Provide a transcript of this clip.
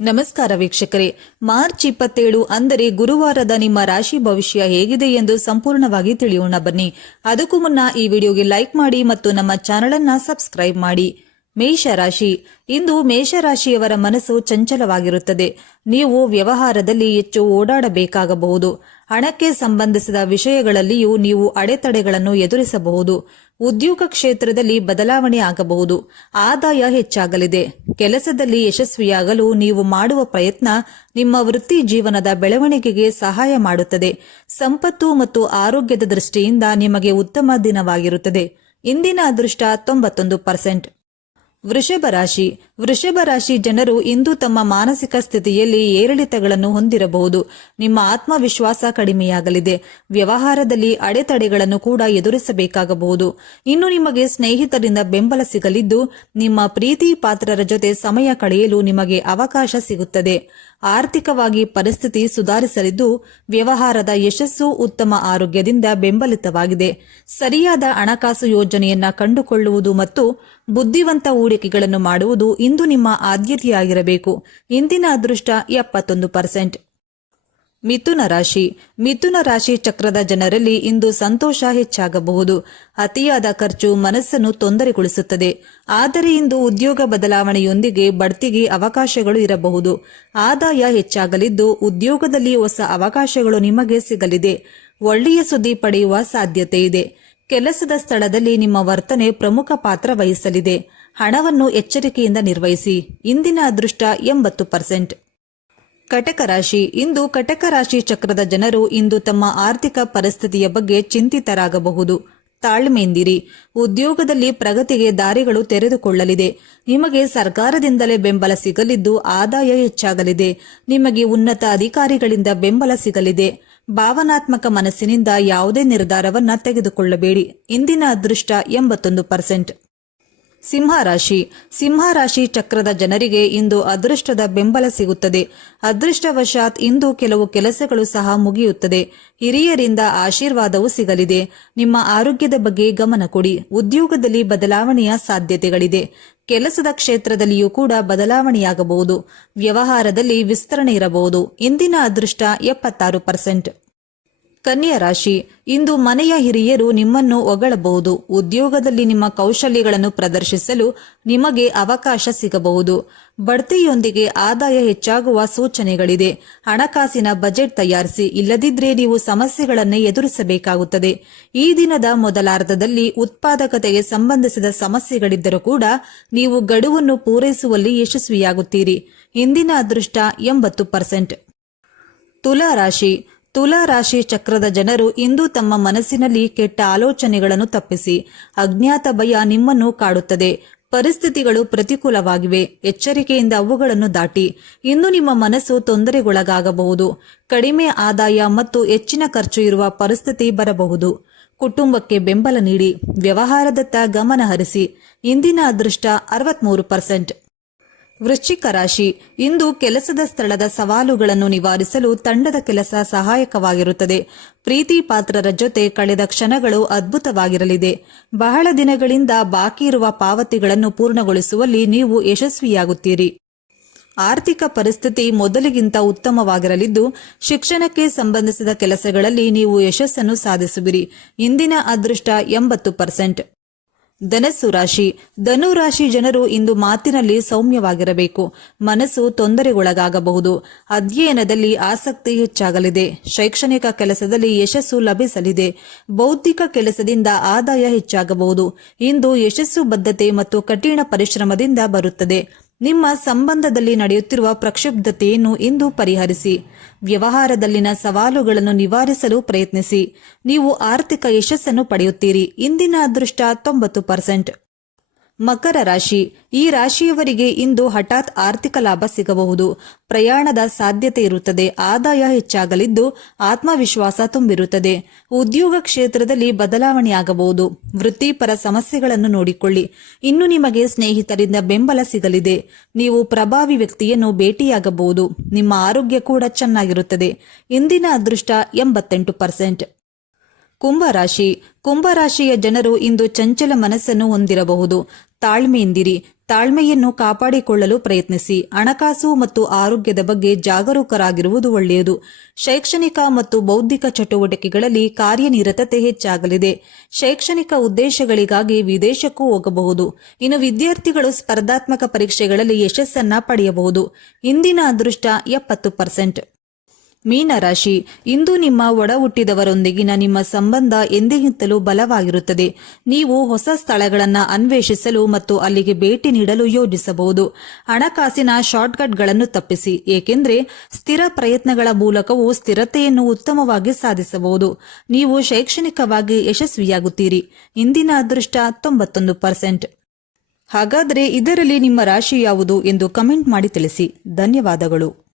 ನಮಸ್ಕಾರ ವೀಕ್ಷಕರೇ, ಮಾರ್ಚ್ 27 ಅಂದರೆ ಗುರುವಾರದ ನಿಮ್ಮ ರಾಶಿ ಭವಿಷ್ಯ ಹೇಗಿದೆ ಎಂದು ಸಂಪೂರ್ಣವಾಗಿ ತಿಳಿಯೋಣ ಬನ್ನಿ. ಅದಕ್ಕೂ ಮುನ್ನ ಈ ವಿಡಿಯೋಗೆ ಲೈಕ್ ಮಾಡಿ ಮತ್ತು ನಮ್ಮ ಚಾನೆಲ್ ಅನ್ನು ಸಬ್ಸ್ಕ್ರೈಬ್ ಮಾಡಿ. ಮೇಷರಾಶಿ. ಇಂದು ಮೇಷರಾಶಿಯವರ ಮನಸ್ಸು ಚಂಚಲವಾಗಿರುತ್ತದೆ. ನೀವು ವ್ಯವಹಾರದಲ್ಲಿ ಹೆಚ್ಚು ಓಡಾಡಬೇಕಾಗಬಹುದು. ಹಣಕ್ಕೆ ಸಂಬಂಧಿಸಿದ ವಿಷಯಗಳಲ್ಲಿಯೂ ನೀವು ಅಡೆತಡೆಗಳನ್ನು ಎದುರಿಸಬಹುದು. ಉದ್ಯೋಗ ಕ್ಷೇತ್ರದಲ್ಲಿ ಬದಲಾವಣೆ ಆಗಬಹುದು. ಆದಾಯ ಹೆಚ್ಚಾಗಲಿದೆ. ಕೆಲಸದಲ್ಲಿ ಯಶಸ್ವಿಯಾಗಲು ನೀವು ಮಾಡುವ ಪ್ರಯತ್ನ ನಿಮ್ಮ ವೃತ್ತಿ ಜೀವನದ ಬೆಳವಣಿಗೆಗೆ ಸಹಾಯ ಮಾಡುತ್ತದೆ. ಸಂಪತ್ತು ಮತ್ತು ಆರೋಗ್ಯದ ದೃಷ್ಟಿಯಿಂದ ನಿಮಗೆ ಉತ್ತಮ ದಿನವಾಗಿರುತ್ತದೆ. ಇಂದಿನ ಅದೃಷ್ಟ 91%. ವೃಷಭ ರಾಶಿ. ವೃಷಭ ರಾಶಿ ಜನರು ಇಂದು ತಮ್ಮ ಮಾನಸಿಕ ಸ್ಥಿತಿಯಲ್ಲಿ ಏರಿಳಿತಗಳನ್ನು ಹೊಂದಿರಬಹುದು. ನಿಮ್ಮ ಆತ್ಮವಿಶ್ವಾಸ ಕಡಿಮೆಯಾಗಲಿದೆ. ವ್ಯವಹಾರದಲ್ಲಿ ಅಡೆತಡೆಗಳನ್ನು ಕೂಡ ಎದುರಿಸಬೇಕಾಗಬಹುದು. ಇನ್ನು ನಿಮಗೆ ಸ್ನೇಹಿತರಿಂದ ಬೆಂಬಲ ಸಿಗಲಿದ್ದು, ನಿಮ್ಮ ಪ್ರೀತಿ ಪಾತ್ರರ ಜೊತೆ ಸಮಯ ಕಳೆಯಲು ನಿಮಗೆ ಅವಕಾಶ ಸಿಗುತ್ತದೆ. ಆರ್ಥಿಕವಾಗಿ ಪರಿಸ್ಥಿತಿ ಸುಧಾರಿಸಲಿದ್ದು, ವ್ಯವಹಾರದ ಯಶಸ್ಸು ಉತ್ತಮ ಆರೋಗ್ಯದಿಂದ ಬೆಂಬಲಿತವಾಗಿದೆ. ಸರಿಯಾದ ಹಣಕಾಸು ಯೋಜನೆಯನ್ನ ಕಂಡುಕೊಳ್ಳುವುದು ಮತ್ತು ಬುದ್ಧಿವಂತ ಹೂಡಿಕೆಗಳನ್ನು ಮಾಡುವುದು ಇಂದು ನಿಮ್ಮ ಆದ್ಯತೆಯಾಗಿರಬೇಕು. ಇಂದಿನ ಅದೃಷ್ಟ 71%. ಮಿಥುನ ರಾಶಿ. ಮಿಥುನ ರಾಶಿ ಚಕ್ರದ ಜನರಲ್ಲಿ ಇಂದು ಸಂತೋಷ ಹೆಚ್ಚಾಗಬಹುದು. ಅತಿಯಾದ ಖರ್ಚು ಮನಸ್ಸನ್ನು ತೊಂದರೆಗೊಳಿಸುತ್ತದೆ. ಆದರೆ ಇಂದು ಉದ್ಯೋಗ ಬದಲಾವಣೆಯೊಂದಿಗೆ ಬಡ್ತಿಗೆ ಅವಕಾಶಗಳು ಇರಬಹುದು. ಆದಾಯ ಹೆಚ್ಚಾಗಲಿದ್ದು, ಉದ್ಯೋಗದಲ್ಲಿ ಹೊಸ ಅವಕಾಶಗಳು ನಿಮಗೆ ಸಿಗಲಿದೆ. ಒಳ್ಳೆಯ ಸುದ್ದಿ ಪಡೆಯುವ ಸಾಧ್ಯತೆ ಇದೆ. ಕೆಲಸದ ಸ್ಥಳದಲ್ಲಿ ನಿಮ್ಮ ವರ್ತನೆ ಪ್ರಮುಖ ಪಾತ್ರ ವಹಿಸಲಿದೆ. ಹಣವನ್ನು ಎಚ್ಚರಿಕೆಯಿಂದ ನಿರ್ವಹಿಸಿ. ಇಂದಿನ ಅದೃಷ್ಟ 80%. ಕಟಕ ರಾಶಿ. ಇಂದು ಕಟಕ ರಾಶಿ ಚಕ್ರದ ಜನರು ಇಂದು ತಮ್ಮ ಆರ್ಥಿಕ ಪರಿಸ್ಥಿತಿಯ ಬಗ್ಗೆ ಚಿಂತಿತರಾಗಬಹುದು. ತಾಳ್ಮೆಯಿಂದಿರಿ. ಉದ್ಯೋಗದಲ್ಲಿ ಪ್ರಗತಿಗೆ ದಾರಿಗಳು ತೆರೆದುಕೊಳ್ಳಲಿದೆ. ನಿಮಗೆ ಸರ್ಕಾರದಿಂದಲೇ ಬೆಂಬಲ ಸಿಗಲಿದ್ದು, ಆದಾಯ ಹೆಚ್ಚಾಗಲಿದೆ. ನಿಮಗೆ ಉನ್ನತ ಅಧಿಕಾರಿಗಳಿಂದ ಬೆಂಬಲ ಸಿಗಲಿದೆ. ಭಾವನಾತ್ಮಕ ಮನಸ್ಸಿನಿಂದ ಯಾವುದೇ ನಿರ್ಧಾರವನ್ನ ತೆಗೆದುಕೊಳ್ಳಬೇಡಿ. ಇಂದಿನ ಅದೃಷ್ಟ 81%. ಸಿಂಹರಾಶಿ. ಸಿಂಹರಾಶಿ ಚಕ್ರದ ಜನರಿಗೆ ಇಂದು ಅದೃಷ್ಟದ ಬೆಂಬಲ ಸಿಗುತ್ತದೆ. ಅದೃಷ್ಟವಶಾತ್ ಇಂದು ಕೆಲವು ಕೆಲಸಗಳು ಸಹ ಮುಗಿಯುತ್ತದೆ. ಹಿರಿಯರಿಂದ ಆಶೀರ್ವಾದವೂ ಸಿಗಲಿದೆ. ನಿಮ್ಮ ಆರೋಗ್ಯದ ಬಗ್ಗೆ ಗಮನ ಕೊಡಿ. ಉದ್ಯೋಗದಲ್ಲಿ ಬದಲಾವಣೆಯ ಸಾಧ್ಯತೆಗಳಿದೆ. ಕೆಲಸದ ಕ್ಷೇತ್ರದಲ್ಲಿಯೂ ಕೂಡ ಬದಲಾವಣೆಯಾಗಬಹುದು. ವ್ಯವಹಾರದಲ್ಲಿ ವಿಸ್ತರಣೆ ಇರಬಹುದು. ಇಂದಿನ ಅದೃಷ್ಟ 76%. ಕನ್ಯಾ ರಾಶಿ. ಇಂದು ಮನೆಯ ಹಿರಿಯರು ನಿಮ್ಮನ್ನು ಹೊಗಳಬಹುದು. ಉದ್ಯೋಗದಲ್ಲಿ ನಿಮ್ಮ ಕೌಶಲ್ಯಗಳನ್ನು ಪ್ರದರ್ಶಿಸಲು ನಿಮಗೆ ಅವಕಾಶ ಸಿಗಬಹುದು. ಬಡ್ತಿಯೊಂದಿಗೆ ಆದಾಯ ಹೆಚ್ಚಾಗುವ ಸೂಚನೆಗಳಿದೆ. ಹಣಕಾಸಿನ ಬಜೆಟ್ ತಯಾರಿಸಿ, ಇಲ್ಲದಿದ್ದರೆ ನೀವು ಸಮಸ್ಯೆಗಳನ್ನೇ ಎದುರಿಸಬೇಕಾಗುತ್ತದೆ. ಈ ದಿನದ ಮೊದಲಾರ್ಧದಲ್ಲಿ ಉತ್ಪಾದಕತೆಗೆ ಸಂಬಂಧಿಸಿದ ಸಮಸ್ಯೆಗಳಿದ್ದರೂ ಕೂಡ ನೀವು ಗಡುವನ್ನು ಪೂರೈಸುವಲ್ಲಿ ಯಶಸ್ವಿಯಾಗುತ್ತೀರಿ. ಇಂದಿನ ಅದೃಷ್ಟ 80%. ತುಲಾ ರಾಶಿ. ತುಲಾ ರಾಶಿ ಚಕ್ರದ ಜನರು ಇಂದು ತಮ್ಮ ಮನಸ್ಸಿನಲ್ಲಿ ಕೆಟ್ಟ ಆಲೋಚನೆಗಳನ್ನು ತಪ್ಪಿಸಿ. ಅಜ್ಞಾತ ಭಯ ನಿಮ್ಮನ್ನು ಕಾಡುತ್ತದೆ. ಪರಿಸ್ಥಿತಿಗಳು ಪ್ರತಿಕೂಲವಾಗಿವೆ. ಎಚ್ಚರಿಕೆಯಿಂದ ಅವುಗಳನ್ನು ದಾಟಿ. ಇಂದು ನಿಮ್ಮ ಮನಸ್ಸು ತೊಂದರೆಗೊಳಗಾಗಬಹುದು. ಕಡಿಮೆ ಆದಾಯ ಮತ್ತು ಹೆಚ್ಚಿನ ಖರ್ಚು ಇರುವ ಪರಿಸ್ಥಿತಿ ಬರಬಹುದು. ಕುಟುಂಬಕ್ಕೆ ಬೆಂಬಲ ನೀಡಿ. ವ್ಯವಹಾರದತ್ತ ಗಮನ ಹರಿಸಿ. ಇಂದಿನ ಅದೃಷ್ಟ 63%. ವೃಶ್ಚಿಕ ರಾಶಿ. ಇಂದು ಕೆಲಸದ ಸ್ಥಳದ ಸವಾಲುಗಳನ್ನು ನಿವಾರಿಸಲು ತಂಡದ ಕೆಲಸ ಸಹಾಯಕವಾಗಿರುತ್ತದೆ. ಪ್ರೀತಿ ಪಾತ್ರರ ಜೊತೆ ಕಳೆದ ಕ್ಷಣಗಳು ಅದ್ಭುತವಾಗಿರಲಿದೆ. ಬಹಳ ದಿನಗಳಿಂದ ಬಾಕಿ ಇರುವ ಪಾವತಿಗಳನ್ನು ಪೂರ್ಣಗೊಳಿಸುವಲ್ಲಿ ನೀವು ಯಶಸ್ವಿಯಾಗುತ್ತೀರಿ. ಆರ್ಥಿಕ ಪರಿಸ್ಥಿತಿ ಮೊದಲಿಗಿಂತ ಉತ್ತಮವಾಗಿರಲಿದ್ದು, ಶಿಕ್ಷಣಕ್ಕೆ ಸಂಬಂಧಿಸಿದ ಕೆಲಸಗಳಲ್ಲಿ ನೀವು ಯಶಸ್ಸನ್ನು ಸಾಧಿಸುವಿರಿ. ಇಂದಿನ ಅದೃಷ್ಟ 80%. ಧನಸ್ಸು ರಾಶಿ. ಧನು ರಾಶಿ ಜನರು ಇಂದು ಮಾತಿನಲ್ಲಿ ಸೌಮ್ಯವಾಗಿರಬೇಕು. ಮನಸ್ಸು ತೊಂದರೆಗೊಳಗಾಗಬಹುದು. ಅಧ್ಯಯನದಲ್ಲಿ ಆಸಕ್ತಿ ಹೆಚ್ಚಾಗಲಿದೆ. ಶೈಕ್ಷಣಿಕ ಕೆಲಸದಲ್ಲಿ ಯಶಸ್ಸು ಲಭಿಸಲಿದೆ. ಬೌದ್ಧಿಕ ಕೆಲಸದಿಂದ ಆದಾಯ ಹೆಚ್ಚಾಗಬಹುದು. ಇಂದು ಯಶಸ್ಸು ಬದ್ಧತೆ ಮತ್ತು ಕಠಿಣ ಪರಿಶ್ರಮದಿಂದ ಬರುತ್ತದೆ. ನಿಮ್ಮ ಸಂಬಂಧದಲ್ಲಿ ನಡೆಯುತ್ತಿರುವ ಪ್ರಕ್ಷುಬ್ಧತೆಯನ್ನು ಇಂದು ಪರಿಹರಿಸಿ. ವ್ಯವಹಾರದಲ್ಲಿನ ಸವಾಲುಗಳನ್ನು ನಿವಾರಿಸಲು ಪ್ರಯತ್ನಿಸಿ. ನೀವು ಆರ್ಥಿಕ ಯಶಸ್ಸನ್ನು ಪಡೆಯುತ್ತೀರಿ. ಇಂದಿನ ಅದೃಷ್ಟ 90%. ಮಕರ ರಾಶಿ. ಈ ರಾಶಿಯವರಿಗೆ ಇಂದು ಹಠಾತ್ ಆರ್ಥಿಕ ಲಾಭ ಸಿಗಬಹುದು. ಪ್ರಯಾಣದ ಸಾಧ್ಯತೆ ಇರುತ್ತದೆ. ಆದಾಯ ಹೆಚ್ಚಾಗಲಿದ್ದು, ಆತ್ಮವಿಶ್ವಾಸ ತುಂಬಿರುತ್ತದೆ. ಉದ್ಯೋಗ ಕ್ಷೇತ್ರದಲ್ಲಿ ಬದಲಾವಣೆಯಾಗಬಹುದು. ವೃತ್ತಿಪರ ಸಮಸ್ಯೆಗಳನ್ನು ನೋಡಿಕೊಳ್ಳಿ. ಇನ್ನು ನಿಮಗೆ ಸ್ನೇಹಿತರಿಂದ ಬೆಂಬಲ ಸಿಗಲಿದೆ. ನೀವು ಪ್ರಭಾವಿ ವ್ಯಕ್ತಿಯನ್ನು ಭೇಟಿಯಾಗಬಹುದು. ನಿಮ್ಮ ಆರೋಗ್ಯ ಕೂಡ ಚೆನ್ನಾಗಿರುತ್ತದೆ. ಇಂದಿನ ಅದೃಷ್ಟ 88%. ಕುಂಭರಾಶಿ. ಕುಂಭರಾಶಿಯ ಜನರು ಇಂದು ಚಂಚಲ ಮನಸ್ಸನ್ನು ಹೊಂದಿರಬಹುದು. ತಾಳ್ಮೆಯಿಂದಿರಿ. ತಾಳ್ಮೆಯನ್ನು ಕಾಪಾಡಿಕೊಳ್ಳಲು ಪ್ರಯತ್ನಿಸಿ. ಹಣಕಾಸು ಮತ್ತು ಆರೋಗ್ಯದ ಬಗ್ಗೆ ಜಾಗರೂಕರಾಗಿರುವುದು ಒಳ್ಳೆಯದು. ಶೈಕ್ಷಣಿಕ ಮತ್ತು ಬೌದ್ಧಿಕ ಚಟುವಟಿಕೆಗಳಲ್ಲಿ ಕಾರ್ಯನಿರತತೆ ಹೆಚ್ಚಾಗಲಿದೆ. ಶೈಕ್ಷಣಿಕ ಉದ್ದೇಶಗಳಿಗಾಗಿ ವಿದೇಶಕ್ಕೂ ಹೋಗಬಹುದು. ಇನ್ನು ವಿದ್ಯಾರ್ಥಿಗಳು ಸ್ಪರ್ಧಾತ್ಮಕ ಪರೀಕ್ಷೆಗಳಲ್ಲಿ ಯಶಸ್ಸನ್ನ ಪಡೆಯಬಹುದು. ಇಂದಿನ ಅದೃಷ್ಟ 70%. ಮೀನರಾಶಿ, ಇಂದು ನಿಮ್ಮ ಒಡ ಹುಟ್ಟಿದವರೊಂದಿಗಿನ ನಿಮ್ಮ ಸಂಬಂಧ ಎಂದಿಗಿಂತಲೂ ಬಲವಾಗಿರುತ್ತದೆ. ನೀವು ಹೊಸ ಸ್ಥಳಗಳನ್ನು ಅನ್ವೇಷಿಸಲು ಮತ್ತು ಅಲ್ಲಿಗೆ ಭೇಟಿ ನೀಡಲು ಯೋಜಿಸಬಹುದು. ಹಣಕಾಸಿನ ಶಾರ್ಟ್ಕಟ್ಗಳನ್ನು ತಪ್ಪಿಸಿ, ಏಕೆಂದರೆ ಸ್ಥಿರ ಪ್ರಯತ್ನಗಳ ಮೂಲಕವೂ ಸ್ಥಿರತೆಯನ್ನು ಉತ್ತಮವಾಗಿ ಸಾಧಿಸಬಹುದು. ನೀವು ಶೈಕ್ಷಣಿಕವಾಗಿ ಯಶಸ್ವಿಯಾಗುತ್ತೀರಿ. ಇಂದಿನ ಅದೃಷ್ಟ 91%. ಹಾಗಾದರೆ ಇದರಲ್ಲಿ ನಿಮ್ಮ ರಾಶಿ ಯಾವುದು ಎಂದು ಕಮೆಂಟ್ ಮಾಡಿ ತಿಳಿಸಿ. ಧನ್ಯವಾದಗಳು.